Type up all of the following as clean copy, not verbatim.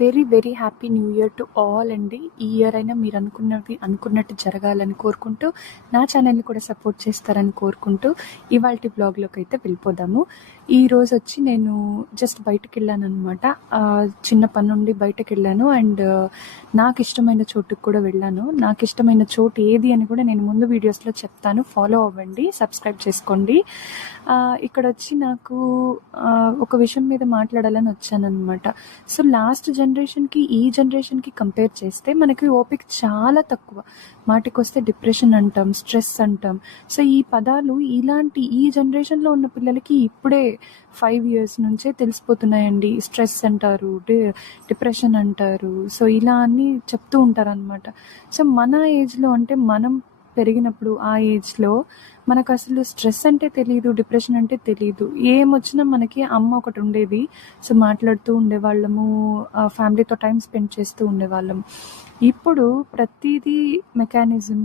Very very happy new year to all అండి. ఈ year అయినా మీరు అనుకున్నట్టు జరగాలని కోరుకుంటూ, నా ఛానల్ని కూడా సపోర్ట్ చేస్తారని కోరుకుంటూ ఇవాల్టి బ్లాగ్లోకి అయితే వెళ్ళిపోదాము. ఈరోజు వచ్చి నేను జస్ట్ బయటకు వెళ్ళాను అనమాట. చిన్న పని నుండి బయటకు వెళ్ళాను అండ్ నాకు ఇష్టమైన చోటుకు కూడా వెళ్ళాను. నాకు ఇష్టమైన చోటు ఏది అని కూడా నేను ముందు వీడియోస్లో చెప్తాను, ఫాలో అవ్వండి, సబ్స్క్రైబ్ చేసుకోండి. ఇక్కడ వచ్చి నాకు ఒక విషయం మీద మాట్లాడాలని వచ్చాను అనమాట. సో లాస్ట్ జనరేషన్కి ఈ జనరేషన్కి కంపేర్ చేస్తే మనకి ఓపిక చాలా తక్కువ. మాటికి వస్తే డిప్రెషన్ అంటాం, స్ట్రెస్ అంటాం. సో ఈ పదాలు ఈ జనరేషన్లో ఉన్న పిల్లలకి ఇప్పుడే 5 years నుంచే తెలిసిపోతున్నాయండి. స్ట్రెస్ అంటారు, డిప్రెషన్ అంటారు. సో ఇలా అన్నీ చెప్తూ ఉంటారు అనమాట. సో మన ఏజ్లో అంటే మనం పెరిగినప్పుడు ఆ ఏజ్లో మనకు అసలు స్ట్రెస్ అంటే తెలియదు, డిప్రెషన్ అంటే తెలియదు. ఏమొచ్చినా మనకి అమ్మ ఒకటి ఉండేది. సో మాట్లాడుతూ ఉండేవాళ్ళము, ఫ్యామిలీతో టైం స్పెండ్ చేస్తూ ఉండేవాళ్ళం. ఇప్పుడు ప్రతిదీ మెకానిజం,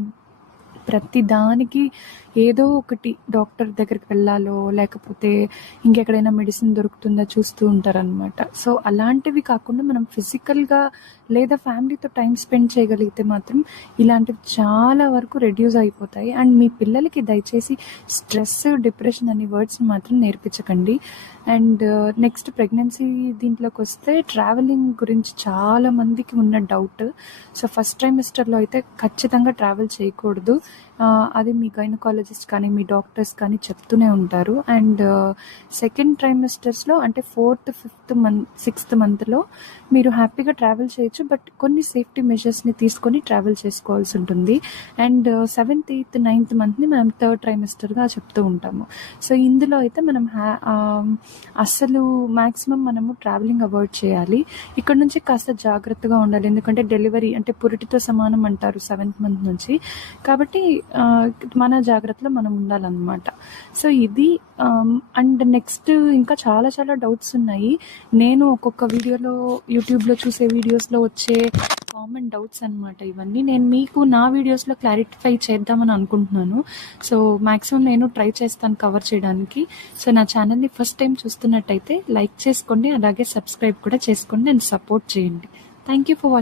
ప్రతి దానికి ఏదో ఒకటి డాక్టర్ దగ్గరికి వెళ్ళాలో లేకపోతే ఇంకెక్కడైనా మెడిసిన్ దొరుకుతుందా చూస్తూ ఉంటారనమాట. సో అలాంటివి కాకుండా మనం ఫిజికల్గా లేదా ఫ్యామిలీతో టైం స్పెండ్ చేయగలిగితే మాత్రం ఇలాంటివి చాలా వరకు రెడ్యూస్ అయిపోతాయి. అండ్ మీ పిల్లలకి దయచేసి స్ట్రెస్, డిప్రెషన్ అనే వర్డ్స్ని మాత్రం నేర్పించకండి. అండ్ నెక్స్ట్ ప్రెగ్నెన్సీ దీంట్లోకి వస్తే ట్రావెలింగ్ గురించి చాలా మందికి ఉన్న డౌట్. సో ఫస్ట్ ట్రైమిస్టర్లో అయితే ఖచ్చితంగా ట్రావెల్ చేయకూడదు. అది మీ గైనకాలజిస్ట్ కానీ మీ డాక్టర్స్ కానీ చెప్తూనే ఉంటారు. అండ్ సెకండ్ ట్రైమిస్టర్స్లో అంటే 4th, 5th month, 6th monthలో మీరు హ్యాపీగా ట్రావెల్ చేయొచ్చు. బట్ కొన్ని సేఫ్టీ మెజర్స్ని తీసుకొని ట్రావెల్ చేసుకోవాల్సి ఉంటుంది. అండ్ 7th, 8th, 9th monthని మనం థర్డ్ ట్రైమిస్టర్గా చెప్తూ ఉంటాము. సో ఇందులో అయితే మనం అసలు మ్యాక్సిమం మనము ట్రావెలింగ్ అవాయిడ్ చేయాలి. ఇక్కడ నుంచి కాస్త జాగ్రత్తగా ఉండాలి. ఎందుకంటే డెలివరీ అంటే పురిటితో సమానం అంటారు 7th month నుంచి. కాబట్టి మన జాగ్రత్తలో మనం ఉండాలన్నమాట. సో ఇది అండ్ నెక్స్ట్ ఇంకా చాలా చాలా డౌట్స్ ఉన్నాయి. నేను ఒక్కొక్క వీడియోలో యూట్యూబ్లో చూసే వీడియోస్లో వచ్చే కామన్ డౌట్స్ అనమాట ఇవన్నీ. నేను మీకు నా వీడియోస్లో క్లారిఫై చేద్దామని అనుకుంటున్నాను. సో మ్యాక్సిమం నేను ట్రై చేస్తాను కవర్ చేయడానికి. సో నా ఛానల్ని ఫస్ట్ టైం చూస్తున్నట్టయితే లైక్ చేసుకోండి, అలాగే సబ్స్క్రైబ్ కూడా చేసుకోండి అండ్ సపోర్ట్ చేయండి. Thank you for watching.